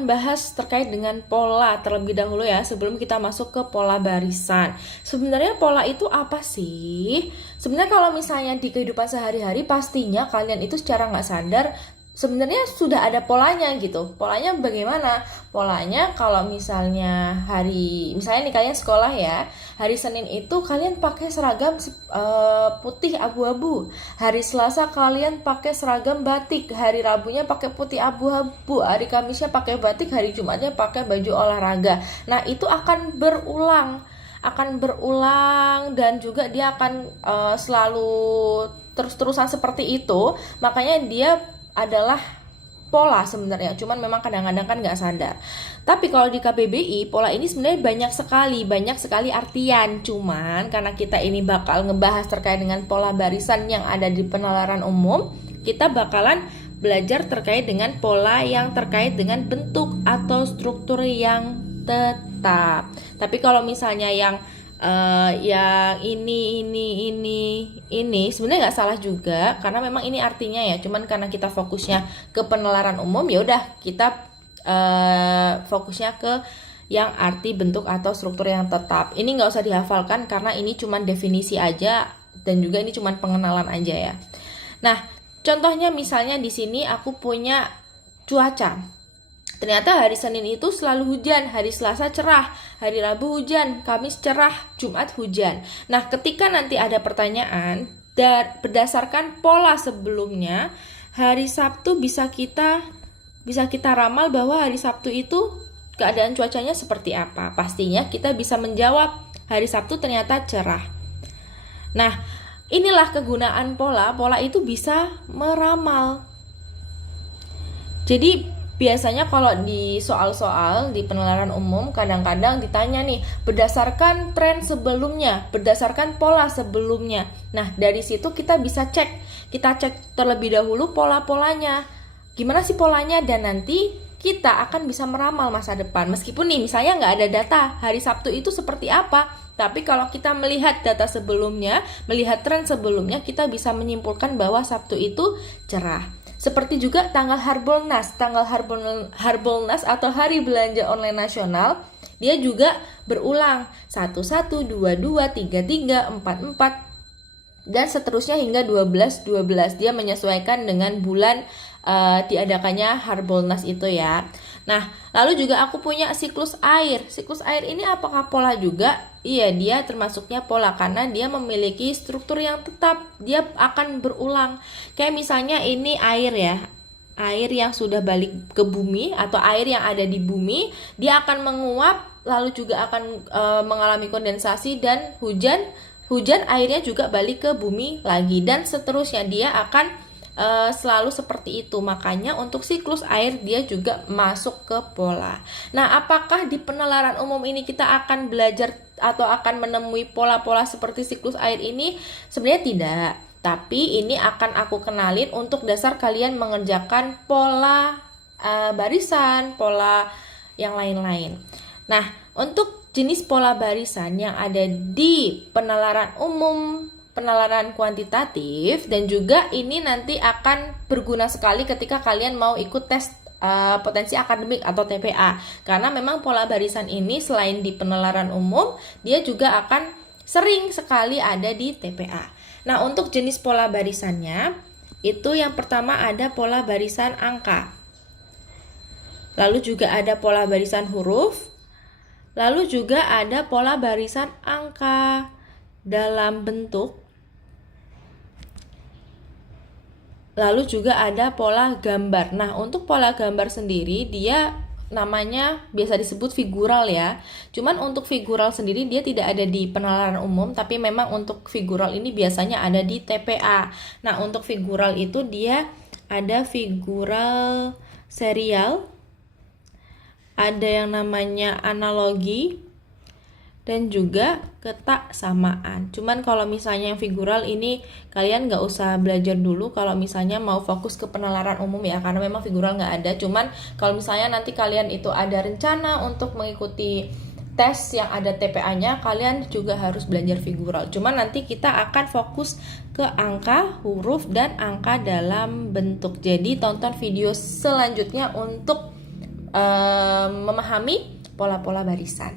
akan bahas terkait dengan pola terlebih dahulu ya, sebelum kita masuk ke pola barisan. Sebenarnya pola itu apa sih? Sebenarnya kalau misalnya di kehidupan sehari-hari, pastinya kalian itu secara nggak sadar sebenarnya sudah ada polanya gitu. Polanya bagaimana? Polanya kalau misalnya misalnya nih kalian sekolah ya, hari Senin itu kalian pakai seragam putih abu-abu. Hari Selasa kalian pakai seragam batik. Hari Rabunya pakai putih abu-abu. Hari Kamisnya pakai batik. Hari Jumatnya pakai baju olahraga. Nah itu akan berulang dan juga dia akan selalu terus-terusan seperti itu. Makanya dia adalah pola sebenarnya, cuman memang kadang-kadang kan nggak sadar. Tapi kalau di KBBI, pola ini sebenarnya banyak sekali artian. Cuman karena kita ini bakal ngebahas terkait dengan pola barisan yang ada di penalaran umum, kita bakalan belajar terkait dengan pola yang terkait dengan bentuk atau struktur yang tetap. Tapi kalau misalnya yang ini sebenarnya nggak salah juga, karena memang ini artinya ya, cuman karena kita fokusnya ke penalaran umum, ya udah kita fokusnya ke yang arti bentuk atau struktur yang tetap. Ini nggak usah dihafalkan karena ini cuman definisi aja dan juga ini cuman pengenalan aja ya. Nah, contohnya misalnya di sini aku punya cuaca. Ternyata hari Senin itu selalu hujan, hari Selasa cerah, hari Rabu hujan, Kamis cerah, Jumat hujan. Nah, ketika nanti ada pertanyaan, berdasarkan pola sebelumnya, hari Sabtu bisa kita ramal bahwa hari Sabtu itu keadaan cuacanya seperti apa. Pastinya kita bisa menjawab hari Sabtu ternyata cerah. Nah, inilah kegunaan pola. Pola itu bisa meramal. Jadi biasanya kalau di soal-soal di penalaran umum kadang-kadang ditanya nih, berdasarkan tren sebelumnya, berdasarkan pola sebelumnya. Nah, dari situ kita bisa kita cek terlebih dahulu pola-polanya. Gimana sih polanya, dan nanti kita akan bisa meramal masa depan. Meskipun nih misalnya nggak ada data hari Sabtu itu seperti apa, tapi kalau kita melihat data sebelumnya, melihat tren sebelumnya, kita bisa menyimpulkan bahwa Sabtu itu cerah. Seperti juga tanggal Harbolnas atau Hari Belanja Online Nasional, dia juga berulang 11, 22, 33, 44 dan seterusnya hingga 12. Dia menyesuaikan dengan bulan diadakannya Harbolnas itu ya. Nah, lalu juga aku punya siklus air. Siklus air ini apakah pola juga? Iya, dia termasuknya pola karena dia memiliki struktur yang tetap. Dia akan berulang. Kayak misalnya ini air ya. Air yang sudah balik ke bumi atau air yang ada di bumi, dia akan menguap lalu juga akan mengalami kondensasi dan hujan airnya juga balik ke bumi lagi dan seterusnya. Dia akan selalu seperti itu. Makanya untuk siklus air dia juga masuk ke pola. Nah, apakah di penalaran umum ini kita akan belajar atau akan menemui pola-pola seperti siklus air ini? Sebenarnya tidak. Tapi ini akan aku kenalin untuk dasar kalian mengerjakan pola barisan, pola yang lain-lain. Nah, untuk jenis pola barisan yang ada di penalaran umum, penalaran kuantitatif, dan juga ini nanti akan berguna sekali ketika kalian mau ikut tes potensi akademik atau TPA, karena memang pola barisan ini selain di penalaran umum, dia juga akan sering sekali ada di TPA. Nah, untuk jenis pola barisannya, itu yang pertama ada pola barisan angka, lalu juga ada pola barisan huruf, lalu juga ada pola barisan angka dalam bentuk, lalu juga ada pola gambar. Nah, untuk pola gambar sendiri dia namanya biasa disebut figural ya. Cuman untuk figural sendiri dia tidak ada di penalaran umum, tapi memang untuk figural ini biasanya ada di TPA. Nah, untuk figural itu dia ada figural serial, ada yang namanya analogi, dan juga ketaksamaan. Cuman kalau misalnya yang figural ini kalian nggak usah belajar dulu kalau misalnya mau fokus ke penalaran umum ya, karena memang figural nggak ada. Cuman kalau misalnya nanti kalian itu ada rencana untuk mengikuti tes yang ada TPA-nya, kalian juga harus belajar figural. Cuman nanti kita akan fokus ke angka, huruf, dan angka dalam bentuk. Jadi tonton video selanjutnya untuk memahami pola-pola barisan.